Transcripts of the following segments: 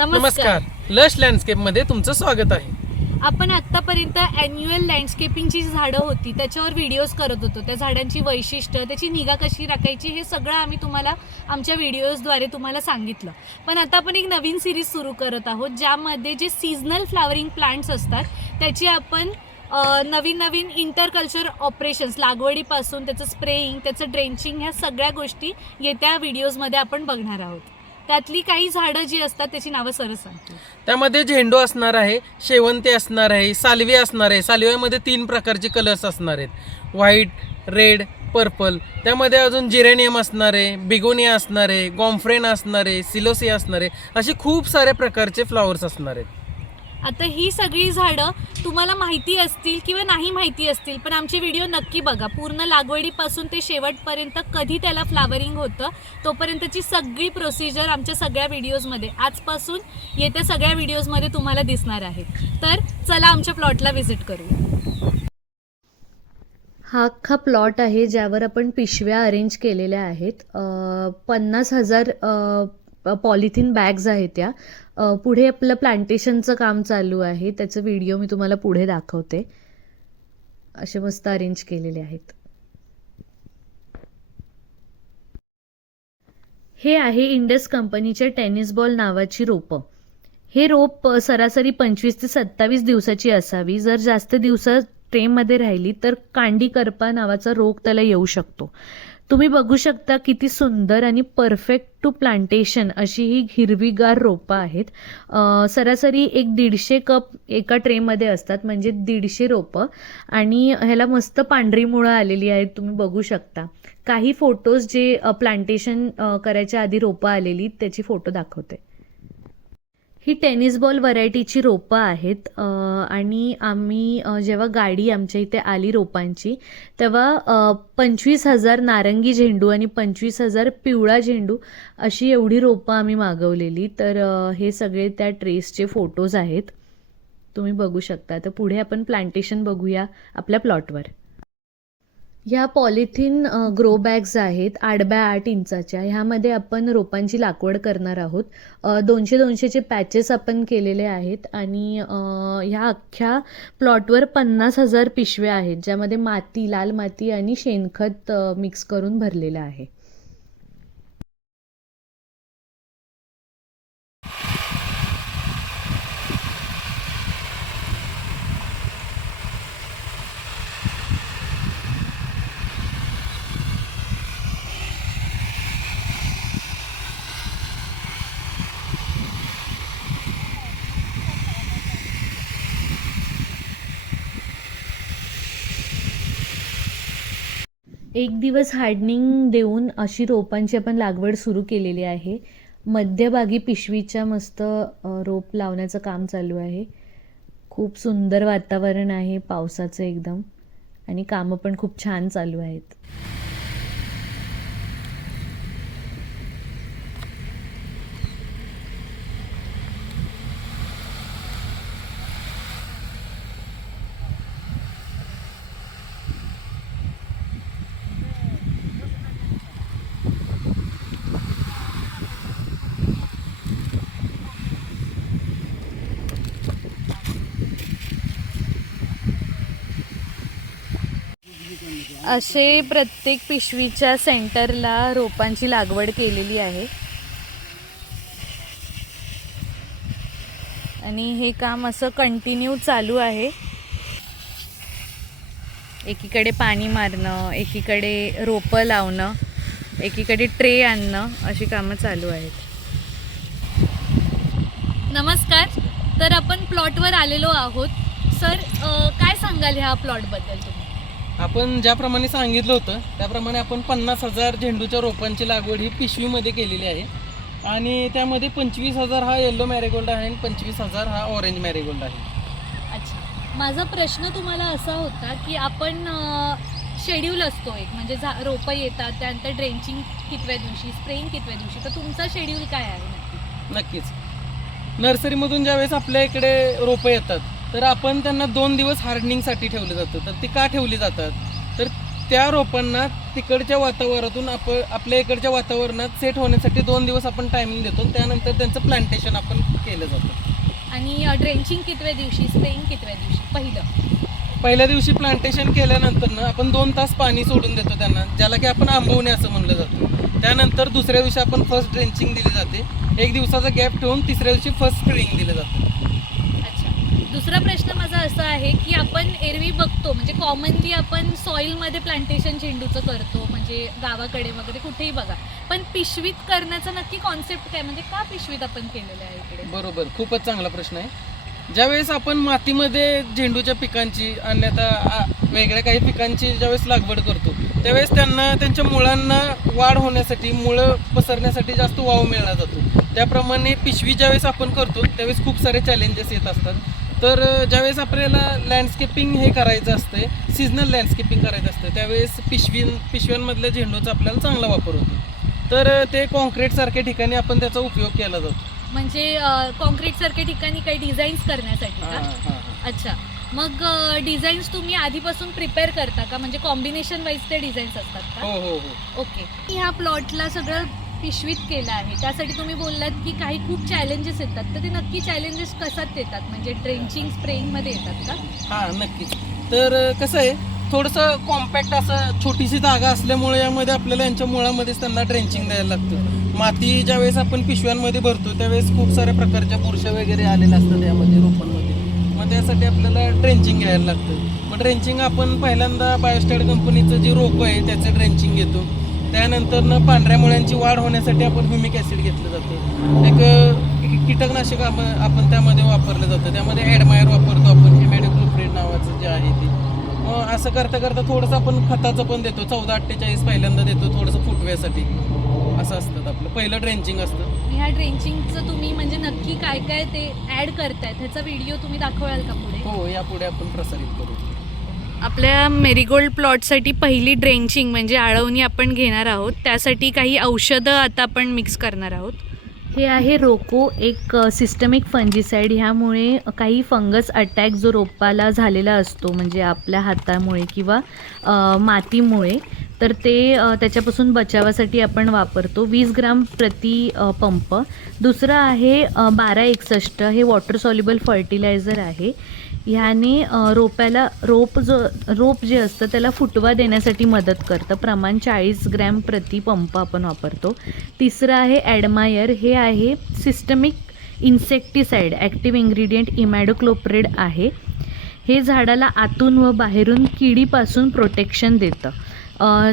नमस्कार. Lush landscape मध्ये तुमचं स्वागत आहे. आपण आतापर्यंत ॲन्युअल लँडस्केपिंगची झाडं होती त्याच्यावर व्हिडिओज करत होतो. त्या झाडांची वैशिष्ट्य, त्याची निगा कशी राखायची, हे सगळं आम्ही तुम्हाला आमच्या व्हिडिओजद्वारे तुम्हाला सांगितलं. पण आता आपण एक नवीन सिरीज सुरू करत आहोत, ज्यामध्ये जे सीझनल फ्लावरिंग प्लांट्स असतात त्याची आपण नवीन इंटरकल्चर ऑपरेशन्स, लागवडीपासून त्याचं स्प्रेइंग, त्याचं ड्रेंचिंग, ह्या सगळ्या गोष्टी येत्या व्हिडिओजमध्ये आपण बघणार आहोत. त्यातली काही झाडं जी असतात त्याची नावं सरळ सांगतो. त्यामध्ये झेंडू असणार आहे, शेवंती असणार आहे, सालवी असणार आहे. सालव्यामध्ये 3 प्रकारचे कलर्स असणार आहेत, व्हाईट, रेड, पर्पल. त्यामध्ये अजून जिरेनियम असणार आहे, बिगोनिया असणार आहे, गॉम्फ्रेन असणार आहे, सिलोसिया असणार आहे. असे खूप सारे प्रकारचे फ्लॉवर्स असणार आहेत. आता ही सगळी झाडं तुम्हाला माहिती असतील किंवा नाही माहिती असतील, पण आमचे व्हिडिओ नक्की बघा. पूर्ण लागवडीपासून ते शेवटपर्यंत कधी त्याला फ्लावरिंग होतं तोपर्यंतची सगळी प्रोसिजर आमच्या सगळ्या व्हिडिओजमध्ये, आजपासून येत्या सगळ्या व्हिडिओजमध्ये तुम्हाला दिसणार आहे. तर चला आमच्या प्लॉटला व्हिजिट करूया. हा अख्खा प्लॉट आहे ज्यावर आपण पिशव्या अरेंज केलेल्या आहेत. 50,000 पॉलिथिन बॅग्स आहेत त्या. पुढे आपलं प्लांटेशनचं काम चालू आहे, त्याचं व्हिडिओ मी तुम्हाला पुढे दाखवते. असे मस्त अरेंज केलेले आहेत. हे आहे इंडस कंपनीच्या टेनिस बॉल नावाची रोपं. हे रोप सरासरी 25 ते 27 दिवसाची असावी. जर जास्त दिवसात ट्रेमध्ये राहिली तर कांडी करपा नावाचा रोग त्याला येऊ शकतो. तुम्ही बघू शकता किती सुंदर आणि परफेक्ट टू प्लांटेशन अशी ही हिरवीगार रोपं आहेत. सरासरी 150 कप एका ट्रेमध्ये असतात, म्हणजे 150 रोपं. आणि ह्याला मस्त पांढरी मुळं आलेली आहेत, तुम्ही बघू शकता. काही फोटोज जे प्लांटेशन करायच्या आधी रोपं आलेली त्याची फोटो दाखवते. ही टेनिस बॉल व्हरायटीची रोपं आहेत. आणि आम्ही जेव्हा गाडी आमच्या इथे आली रोपांची, तेव्हा 25,000 नारंगी झेंडू आणि 25,000 पिवळा झेंडू अशी एवढी रोपं आम्ही मागवलेली. तर हे सगळे त्या ट्रेसचे फोटोज आहेत, तुम्ही बघू शकता. तर पुढे आपण प्लांटेशन बघूया आपल्या प्लॉटवर. ह्या पॉलिथिन ग्रो बॅग्स आहेत 8 बाय 8 इंचाच्या. ह्यामध्ये आपण रोपांची लागवड करणार आहोत. 200-200चे पॅचेस आपण केलेले आहेत. आणि ह्या अख्ख्या प्लॉटवर 50,000 पिशव्या आहेत, ज्यामध्ये माती, लाल माती आणि शेणखत मिक्स करून भरलेलं आहे. एक दिवस हार्डनिंग देऊन अशी रोपांची आपण लागवड सुरू केलेली आहे. मध्यभागी पिशवीच्या मस्त रोप लावण्याचं काम चालू आहे. खूप सुंदर वातावरण आहे पावसाचं एकदम, आणि कामं पण खूप छान चालू आहेत. असे प्रत्येक पिशवीच्या सेंटरला रोपांची लागवड केलेली आहे. आणि हे काम असं कंटिन्यू चालू आहे. एकीकडे पाणी मारणं, एकीकडे रोपं लावणं, एकीकडे ट्रे आणणं, अशी कामं चालू आहेत. नमस्कार. तर आपण प्लॉटवर आलेलो आहोत. सर, काय सांगाल ह्या प्लॉटबद्दल तुम्ही? आपण ज्याप्रमाणे सांगितलं होतं त्याप्रमाणे आपण 50,000 झेंडूच्या रोपांची लागवड ही पिशवीमध्ये केलेली आहे. आणि त्यामध्ये 25,000 हा येलो मॅरीगोल्ड आहे आणि 25,000 हा ऑरेंज मॅरीगोल्ड आहे. अच्छा, माझा प्रश्न तुम्हाला असा होता की आपण शेड्यूल असतो एक, म्हणजे रोपं येतात, त्यानंतर ड्रेंचिंग कितव्या दिवशी, स्प्रेइंग कितव्या दिवशी, तर तुमचा शेड्यूल काय आहे? नक्कीच. नर्सरीमधून ज्यावेळेस आपल्या इकडे रोपं येतात तर आपण त्यांना 2 दिवस हार्डनिंगसाठी ठेवले जातं. तर ती का ठेवली जातात, तर त्या रोपांना तिकडच्या वातावरणातून आपल्या इकडच्या वातावरणात सेट होण्यासाठी 2 दिवस आपण टायमिंग देतो. त्यानंतर त्यांचं प्लांटेशन आपण केलं जातं. आणि ड्रेंचिंग कितव्या दिवशी, स्प्रेइंग कितव्या दिवशी? पहिल्या दिवशी प्लांटेशन केल्यानंतर ना आपण 2 तास पाणी सोडून देतो त्यांना, ज्याला की आपण आंबवणे असं म्हणलं जातं. त्यानंतर दुसऱ्या दिवशी आपण फर्स्ट ड्रेंचिंग दिली जाते. 1 दिवसाचा गॅप ठेवून तिसऱ्या दिवशी फर्स्ट स्प्रेइंग दिलं जातं. दुसरा प्रश्न माझा असा आहे की आपण एरवी बघतो, म्हणजे कॉमनली आपण सॉईलमध्ये प्लांटेशन झेंडूचं करतो, म्हणजे गावाकडे वगैरे कुठेही बघा, पण पिशवीत करण्याचा नक्की कॉन्सेप्ट काय, म्हणजे का पिशवीत आपण केलेलं आहे इकडे? बरोबर, खूपच चांगला प्रश्न आहे. ज्यावेळेस आपण मातीमध्ये झेंडूच्या पिकांची अन्यथा वेगळ्या काही पिकांची ज्यावेळेस लागवड करतो, त्यावेळेस त्यांना त्यांच्या मुळांना वाढ होण्यासाठी, मुळं पसरण्यासाठी जास्त वाव मिळाला जातो. त्याप्रमाणे पिशवी ज्यावेळेस आपण करतो त्यावेळेस खूप सारे चॅलेंजेस येत असतात. तर ज्यावेळेस आपल्याला लँडस्केपिंग हे करायचं असते, सीझनल लँडस्केपिंग करायचं असतं, त्यावेळेस पिशव्यांमधल्या झेंडूचा आपल्याला चांगला वापर होतो. तर ते कॉन्क्रीटसारख्या ठिकाणी आपण त्याचा उपयोग केला जातो. म्हणजे कॉन्क्रीट सारख्या ठिकाणी काही डिझाईन्स करण्यासाठी का? अच्छा, मग डिझाईन्स तुम्ही आधीपासून प्रिपेअर करता का, म्हणजे कॉम्बिनेशन वाईज ते डिझाईन्स असतात का? हो हो हो. ओके. ह्या प्लॉटला सगळं पिशवीत केलं आहे, त्यासाठी तुम्ही बोललात की काही खूप चॅलेंजेस येतात, तर ते नक्की चॅलेंजेस कशात येतात, म्हणजे ड्रेंचिंग स्प्रेइंगमध्ये येतात का? हां, नक्कीच. तर कसं आहे, थोडंसं कॉम्पॅक्ट असं छोटीशी जागा असल्यामुळे यामध्ये आपल्याला यांच्या मुळामध्येच त्यांना ड्रेंचिंग द्यायला लागतं. माती ज्यावेळेस आपण पिशव्यांमध्ये भरतो त्यावेळेस खूप साऱ्या प्रकारच्या बुरशा वगैरे आलेल्या असतात यामध्ये रोपांमध्ये, मग त्यासाठी आपल्याला ड्रेंचिंग घ्यायला लागतं. मग ड्रेंचिंग आपण पहिल्यांदा बायोस्टॅड कंपनीचं जे रोपं आहे त्याचं ड्रेंचिंग घेतो. त्यानंतर पांढऱ्या मुळ्यांची वाढ होण्यासाठी आपण ह्युमिक ॲसिड घेतलं जातं. एक कीटकनाशक आपण त्यामध्ये वापरलं जातं. त्यामध्ये ॲडमायर वापरतो आपण, इमॅडोक्लोप्रिड नावाचं जे आहे ते. मग असं करता करता थोडंसं आपण खताचं पण देतो, 1448 पहिल्यांदा देतो थोडंसं फुटव्यासाठी. असं असतं आपलं पहिलं ड्रेंचिंग असतं. ह्या ड्रेंचिंगचं तुम्ही म्हणजे नक्की काय काय ते ॲड करतायत ह्याचा व्हिडिओ तुम्ही दाखवाल का पुढे? हो, यापुढे आपण प्रसारित करू. आपल्या मेरीगोल्ड प्लॉटसाठी पहिली ड्रेंचिंग म्हणजे आळवणी आपण घेणार आहोत, त्यासाठी काही औषधं आता आपण मिक्स करणार आहोत. हे आहे रोको, एक सिस्टमिक फंजिसाईड. ह्यामुळे काही फंगस अटॅक जो रोपाला झालेला असतो, म्हणजे आपल्या हातामुळे किंवा मातीमुळे, तर ते त्याच्यापासून बचावासाठी आपण वापरतो. 20 ग्राम प्रति पंप. दुसरं आहे 1261. हे वॉटर सॉल्युबल फर्टिलायझर आहे. ह्याने रोप जे असतं त्याला फुटवा देण्यासाठी मदत करतं. प्रमाण 40 ग्रॅम प्रति पंप आपण वापरतो. तिसरं आहे ॲडमायर. हे आहे सिस्टमिक इन्सेक्टिसाइड. ॲक्टिव्ह इन्ग्रेडियंट इमॅडोक्लोप्रिड आहे. हे झाडाला आतून व बाहेरून किडीपासून प्रोटेक्शन देतं.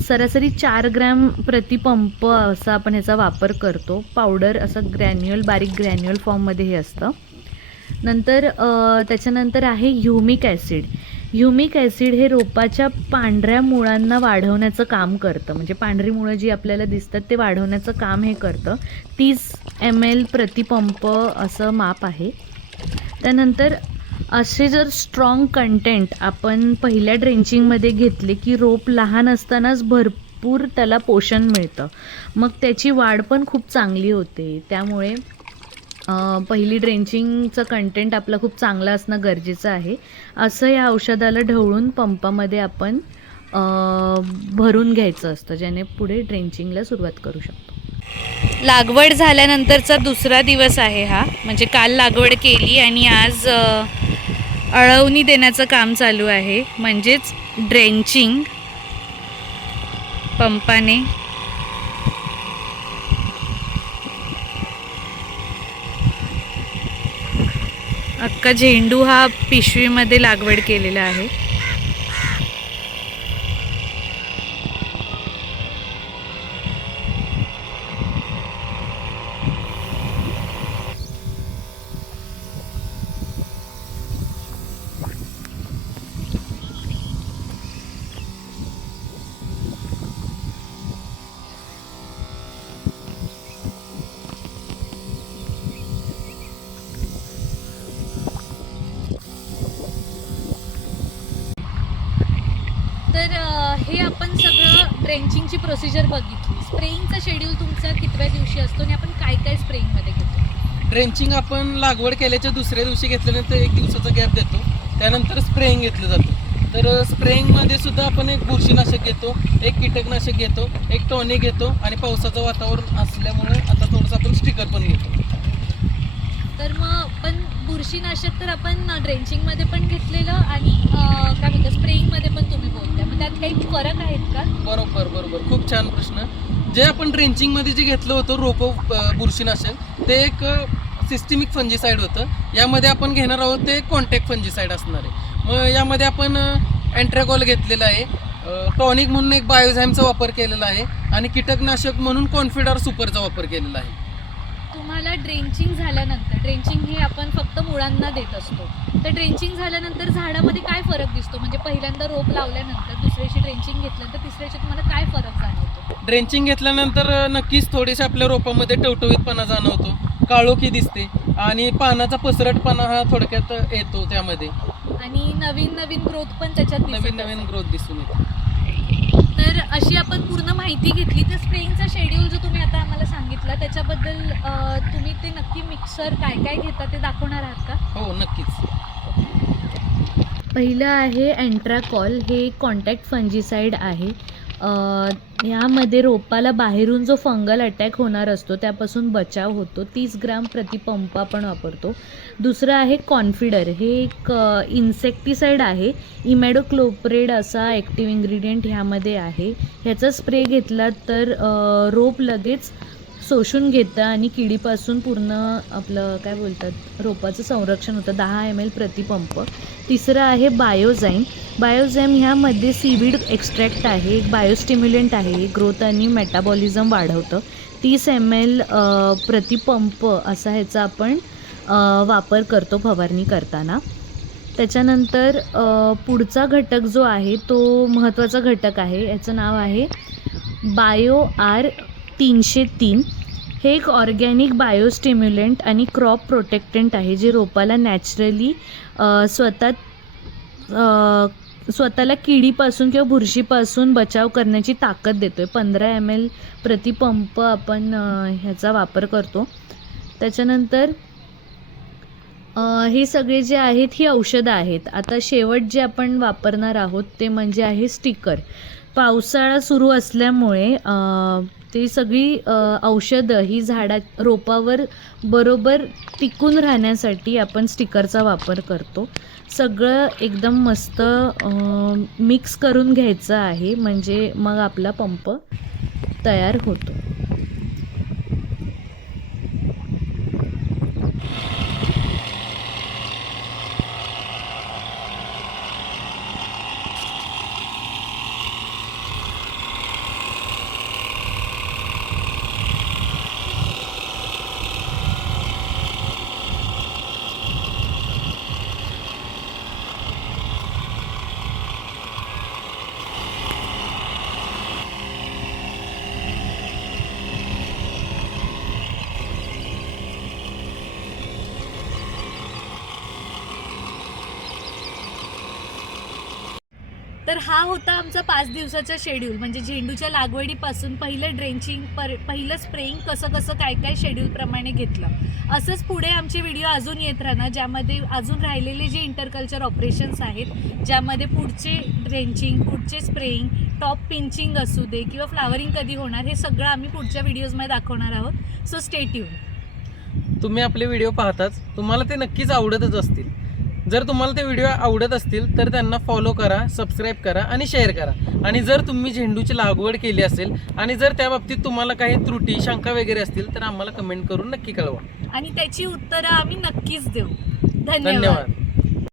सरासरी 4 ग्रॅम प्रति पंप असा आपण ह्याचा वापर करतो. पावडर असं ग्रॅन्युअल, बारीक ग्रॅन्युअल फॉर्ममध्ये हे असतं. त्याच्यानंतर आहे ह्युमिक ॲसिड. ह्युमिक ॲसिड हे रोपाच्या पांढऱ्या मुळांना वाढवण्याचं काम करतं, म्हणजे पांढरी मुळं जी आपल्याला दिसतात ते वाढवण्याचं काम हे करतं. 30 ml प्रति पंप असं माप आहे. त्यानंतर असे जर स्ट्रॉंग कंटेंट आपण पहिल्या ड्रेंचिंगमध्ये घेतले की रोप लहान असतानाच भरपूर त्याला पोषण मिळतं, मग त्याची वाढ पण खूप चांगली होते. त्यामुळे पहिली ड्रेंचिंगचं कंटेंट आपला खूप चांगला असणं गरजेचं आहे. असं या औषधाला ढवळून पंपामध्ये आपण भरून घ्यायचं असतं, ज्याने पुढे ड्रेंचिंगला सुरुवात करू शकतो. लागवड झाल्यानंतरचा दुसरा दिवस आहे हा, म्हणजे काल लागवड केली आणि आज अळवणी देण्याचं काम चालू आहे, म्हणजेच ड्रेंचिंग पंपाने. अख्खा झेंडू हा पिशवीमध्ये लागवड केलेला आहे. तर हे आपण सगळं ड्रेंचिंगची प्रोसिजर बघितली. स्प्रेइंगचा शेड्यूल तुमचा कितव्या दिवशी असतो आणि आपण काय काय स्प्रेइंगमध्ये घेतो? ड्रेंचिंग आपण लागवड केल्याच्या दुसऱ्या दिवशी घेतल्यानंतर 1 दिवसाचा गॅप देतो. त्यानंतर स्प्रेइंग घेतलं जातं. तर स्प्रेइंगमध्ये सुद्धा आपण एक बुरशीनाशक घेतो, एक कीटकनाशक घेतो, एक टॉनिक घेतो आणि पावसाचं वातावरण असल्यामुळे आता थोडंसं आपण स्टिकर पण घेतो. तर मग पण बुरशीनाशक तर आपण ड्रेंचिंगमध्ये पण घेतलेलं आणि काय म्हणतात स्प्रेइंगमध्ये पण तुम्ही बोलताय, मग त्यात काही फरक आहेत का? बरोबर, खूप छान प्रश्न. जे आपण ड्रेंचिंगमध्ये जे घेतलं होतं रोको बुरशीनाशक ते एक सिस्टमिक फंजीसाईड होतं. यामध्ये आपण घेणार आहोत ते कॉन्टॅक्ट फंजीसाईड असणार आहे. मग यामध्ये आपण अँट्रॅकॉल घेतलेलं आहे, टॉनिक म्हणून एक बायोझाईमचा वापर केलेला आहे आणि कीटकनाशक म्हणून कॉन्फिडर सुपरचा वापर केलेला आहे. तुम्हाला ड्रेंचिंग झाल्यानंतर, ड्रेंचिंग हे आपण फक्त मुळांना देत असतो, तर ड्रेंचिंग झाल्यानंतर झाडामध्ये काय फरक दिसतो? म्हणजे पहिल्यांदा रोप लावल्यानंतर, दुसऱ्याची ड्रेंचिंग घेतल्यानंतर तिसऱ्याची तुम्हाला काय फरक जाणवतो? ड्रेंचिंग घेतल्यानंतर नक्कीच थोडेसे आपल्या रोपामध्ये टवटवीतपणा जाणवतो, काळोखी दिसते आणि पानाचा पसरटपणा हा थोडक्यात येतो त्यामध्ये. आणि नवीन ग्रोथ पण त्याच्यात दिसत नवीन असेल. ग्रोथ दिसून येते. तर अशी आपण पूर्ण माहिती घेतली. तर स्प्रेइंगचा शेड्यूल जो तुम्ही आता आम्हाला सांगितला त्याच्याबद्दल तुम्ही ते नक्की मिक्सर काय काय घेता ते दाखवणार आहात का? हो, नक्कीच. पहिलं आहे अँट्राकॉल. हे एक कॉन्टॅक्ट फंजीसाईड आहे. यामध्ये रोपाला बाहेरून जो फंगल अटॅक होणार असतो त्यापासून बचाव होतो. 30 ग्राम प्रति पंप आपण वापरतो. दुसरं आहे कॉन्फिडर. हे एक इन्सेक्टिसाईड आहे. इमॅडोक्लोप्रेड असा ॲक्टिव्ह इन्ग्रेडियंट ह्यामध्ये आहे. ह्याचा स्प्रे घेतला तर रोप लगेच शोषून घेतं आणि किडीपासून पूर्ण आपलं काय बोलतात रोपाचं संरक्षण होतं. 10 ml प्रति पंप. तिसरं आहे बायोझाईम. बायोझाईम ह्यामध्ये सीवीड एक्स्ट्रॅक्ट आहे. एक बायोस्टिम्युलंट आहे. ग्रोथ आणि मेटाबॉलिझम वाढवतं. 30 ml प्रति पंप असा ह्याचा आपण वापर करतो फवारणी करताना. त्याच्यानंतर पुढचा घटक जो आहे तो महत्त्वाचा घटक आहे. याचं नाव आहे बायो आर 303. हे एक ऑर्गॅनिक बायोस्टिम्युलंट आणि क्रॉप प्रोटेक्टंट आहे जे रोपाला नॅचरली स्वतःला किडीपासून किंवा बुरशीपासून बचाव करण्याची ताकद देतो आहे. 15 ml प्रति पंप आपण ह्याचा वापर करतो. त्याच्यानंतर हे सगळे जे आहेत ही औषधं आहेत. आता शेवट जे आपण वापरणार आहोत ते म्हणजे आहे स्टिकर. पावसाळा सुरू असल्यामुळे ते सगळी औषधं ही रोपावर बरोबर टिकून राहण्यासाठी आपण स्टिकरचा वापर करतो. सगळं एकदम मस्त मिक्स करून घ्यायचं आहे म्हणजे मग आपला पंप तयार होतो. तर हा होता आमचा 5 दिवसाचा शेड्यूल. म्हणजे झेंडूच्या लागवडीपासून पहिलं ड्रेंचिंग, पहिलं स्प्रेइंग कसं काय शेड्यूलप्रमाणे घेतलं. असंच पुढे आमचे व्हिडिओ अजून येत राहणार ज्यामध्ये अजून राहिलेले जे इंटरकल्चर ऑपरेशन्स आहेत ज्यामध्ये पुढचे ड्रेंचिंग, पुढचे स्प्रेइंग, टॉप पिंचिंग असू दे किंवा फ्लावरिंग कधी होणार हे सगळं आम्ही पुढच्या व्हिडिओजमध्ये दाखवणार आहोत. So stay tune. तुम्ही आपले व्हिडिओ पाहताच, तुम्हाला ते नक्कीच आवडतच असतील. जर तुम्हाला ते व्हिडिओ आवडत असतील तर त्यांना फॉलो करा, सबस्क्राईब करा आणि शेअर करा. आणि जर तुम्ही झेंडूची लागवड केली असेल आणि जर त्या बाबतीत तुम्हाला काही त्रुटी, शंका वगैरे असतील तर आम्हाला कमेंट करून नक्की कळवा आणि त्याची उत्तरं आम्ही नक्कीच देऊ. धन्यवाद.